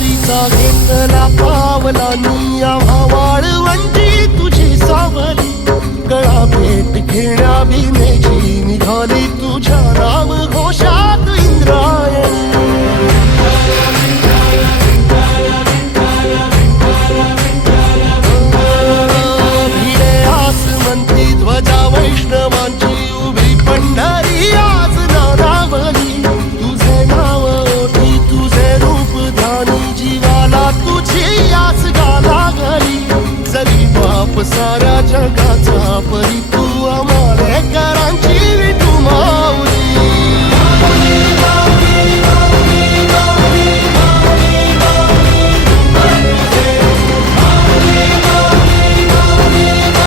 वारीचा घेतला पावलांनी आम्हा वाळवंटी तुझी सावली गळा भेट घेण्या विनेची निघाली तुझ्या नाम घोषात इंद्रायणी भिडे आसमंती ध्वजा वैष्णवांची उभी पंढरी आज नारावली तुझे नाव ओठी तुझे रूप ध्यानी जीवाला तुझी आस गा लागली जरी बाप साऱ्या जगाचा परिपूर्ण